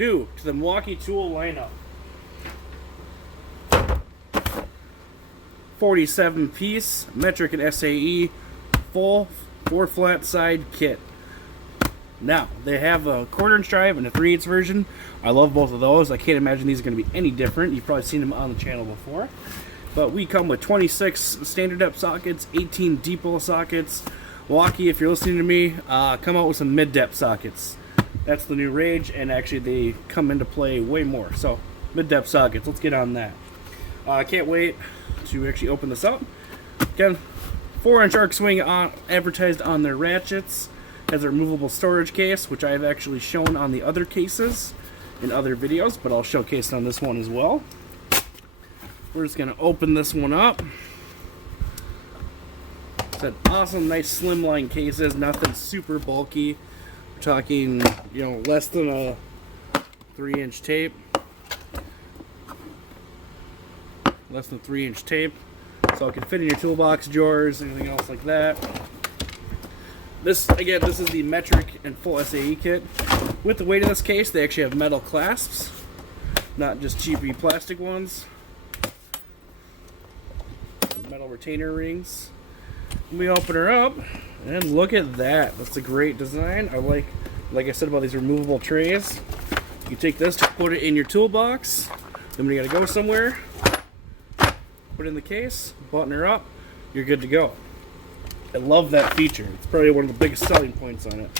new to the Milwaukee Tool lineup. 47-piece metric and SAE full 4-flat side kit. Now, they have a 1/4-inch drive and a 3/8 version. I love both of those. I can't imagine these are going to be any different. You've probably seen them on the channel before. But we come with 26 standard depth sockets, 18 deep hole sockets. Milwaukee, if you're listening to me, come out with some mid-depth sockets. That's the new rage, and actually they come into play way more. So, mid-depth sockets, let's get on that. I can't wait to actually open this up. Again, 4-inch arc swing advertised on their ratchets. Has a removable storage case, which I have actually shown on the other cases in other videos, but I'll showcase it on this one as well. We're just going to open this one up. It's an awesome, nice slimline cases, nothing super bulky. We're talking, you know, less than a 3-inch tape. Less than 3-inch tape. So it can fit in your toolbox drawers, anything else like that. This, again, this is the metric and full SAE kit. With the weight of this case, they actually have metal clasps, not just cheapy plastic ones. Metal retainer rings. We open her up, and look at that. That's a great design. I like I said about these removable trays. You take this, put it in your toolbox. Then when you gotta go somewhere, put it in the case, button her up, you're good to go. I love that feature. It's probably one of the biggest selling points on it.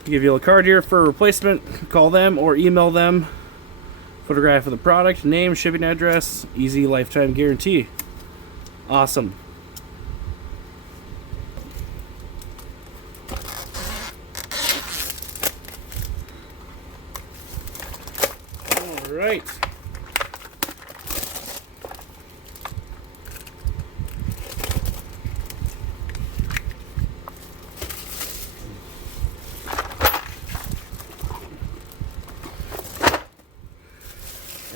I'll give you a card here for a replacement. Call them or email them. Photograph of the product, name, shipping address, easy lifetime guarantee. Awesome. All right.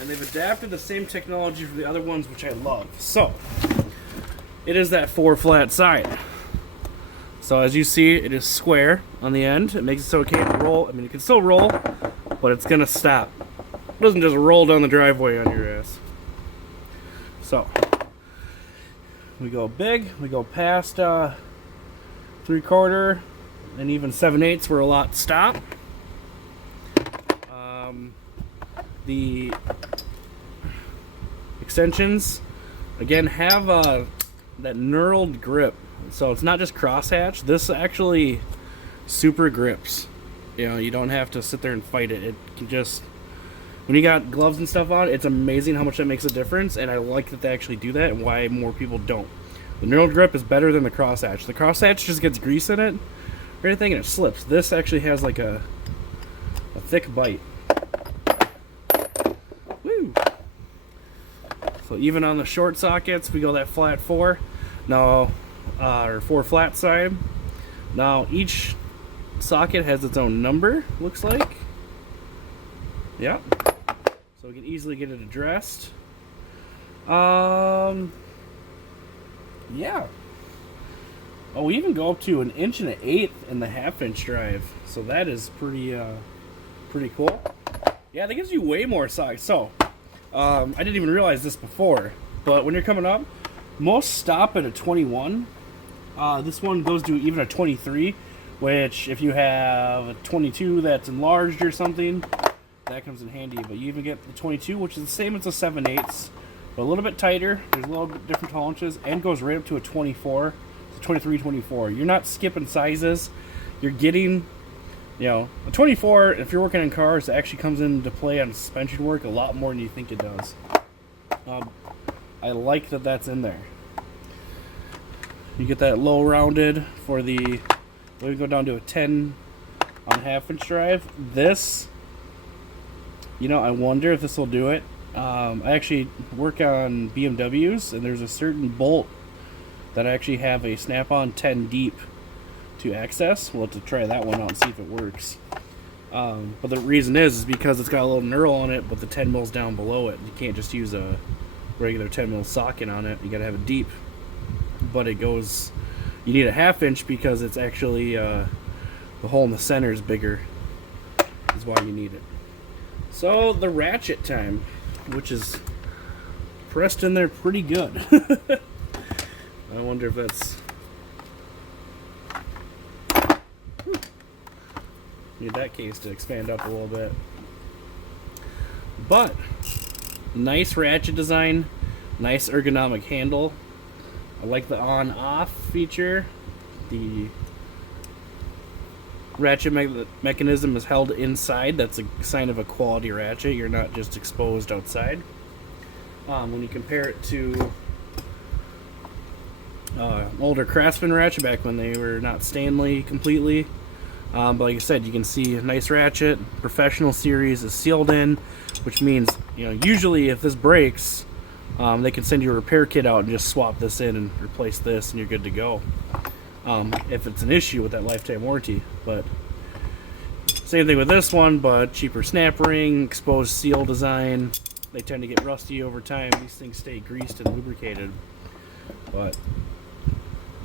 And they've adapted the same technology for the other ones, which I love. So, it is that 4-flat side. So as you see, it is square on the end. It makes it so it can't roll. I mean, it can still roll, but it's going to stop. It doesn't just roll down the driveway on your ass. So, we go big. We go past 3/4 and even 7/8 where a lot stop. The extensions, again, have that knurled grip. So it's not just crosshatch. This actually super grips. You know, you don't have to sit there and fight it. It can just, when you got gloves and stuff on, it's amazing how much that makes a difference, and I like that they actually do that and why more people don't. The knurled grip is better than the crosshatch. The crosshatch just gets grease in it or anything and it slips. This actually has like a thick bite. Woo! So even on the short sockets, we go that flat 4. Now, or 4-flat side. Now each socket has its own number, looks like. Yep. So we can easily get it addressed. Yeah. Oh, we even go up to 1 1/8 in the 1/2-inch drive. So that is pretty cool. Yeah, that gives you way more size. So, I didn't even realize this before, but when you're coming up, most stop at a 21. This one goes to even a 23, which if you have a 22 that's enlarged or something, that comes in handy. But you even get the 22, which is the same as a 7/8, but a little bit tighter. There's a little bit different tolerances, and goes right up to a 24, so 23, 24. You're not skipping sizes. You're getting, you know, a 24, if you're working in cars, it actually comes into play on suspension work a lot more than you think it does. I like that that's in there. You get that low rounded for the, we go down to a 10 on 1/2-inch drive. This, you know, I wonder if this will do it. I actually work on BMWs, and there's a certain bolt that I actually have a snap-on 10 deep to access. We'll have to try that one out and see if it works. But the reason is because it's got a little knurl on it, but the 10 mils down below it. You can't just use a regular 10 mil socket on it. You gotta have it deep. But it goes, you need a 1/2-inch because it's actually the hole in the center is bigger, is why you need it. So the ratchet time, which is pressed in there pretty good. I wonder if that's... Need that case to expand up a little bit. But nice ratchet design, nice ergonomic handle. I like the on-off feature. The ratchet mechanism is held inside. That's a sign of a quality ratchet. You're not just exposed outside. When you compare it to older Craftsman ratchet back when they were not Stanley completely, but like I said, you can see a nice ratchet. Professional series is sealed in, which means, you know, usually if this breaks, they can send you a repair kit out and just swap this in and replace this, and you're good to go. If it's an issue with that lifetime warranty. But same thing with this one, but cheaper snap ring, exposed seal design. They tend to get rusty over time. These things stay greased and lubricated. But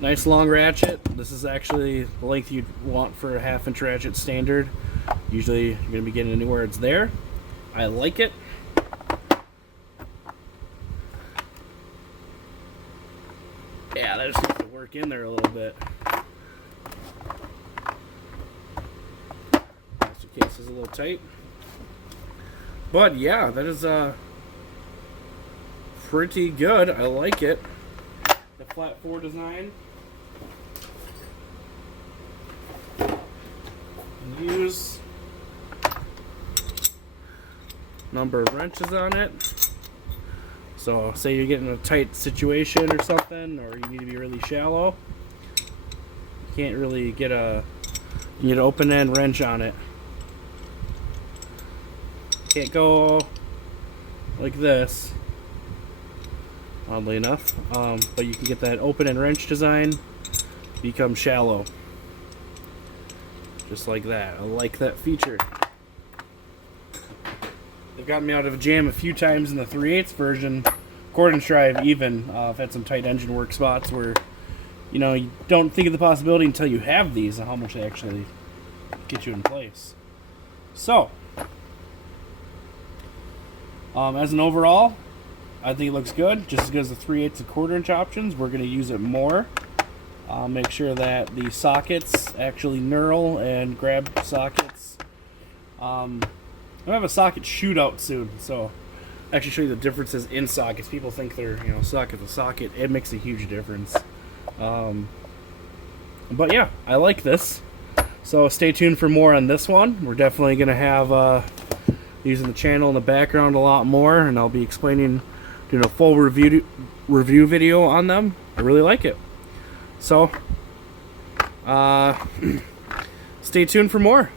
nice long ratchet. This is actually the length you'd want for a 1/2 inch ratchet standard. Usually you're going to be getting anywhere it's there. I like it. Yeah, that just needs to work in there a little bit. Master case is a little tight. But yeah, that is pretty good. I like it. The flat 4 design. Use number of wrenches on it. So say you're getting a tight situation or something, or you need to be really shallow, you can't really get you need an open end wrench on it. Can't go like this, oddly enough, but you can get that open end wrench design, become shallow, just like that. I like that feature. They've gotten me out of a jam a few times in the 3/8 version. Cordon drive even. I've had some tight engine work spots where, you know, you don't think of the possibility until you have these and how much they actually get you in place. So, as an overall, I think it looks good. Just as good as the 3/8 and 1/4 inch options. We're going to use it more. Make sure that the sockets actually knurl and grab sockets. I'm going to have a socket shootout soon, so actually show you the differences in sockets. People think they're, you know, socket to socket. It makes a huge difference. But yeah, I like this. So stay tuned for more on this one. We're definitely going to have using the channel in the background a lot more, and I'll be explaining, doing a full review video on them. I really like it. So stay tuned for more.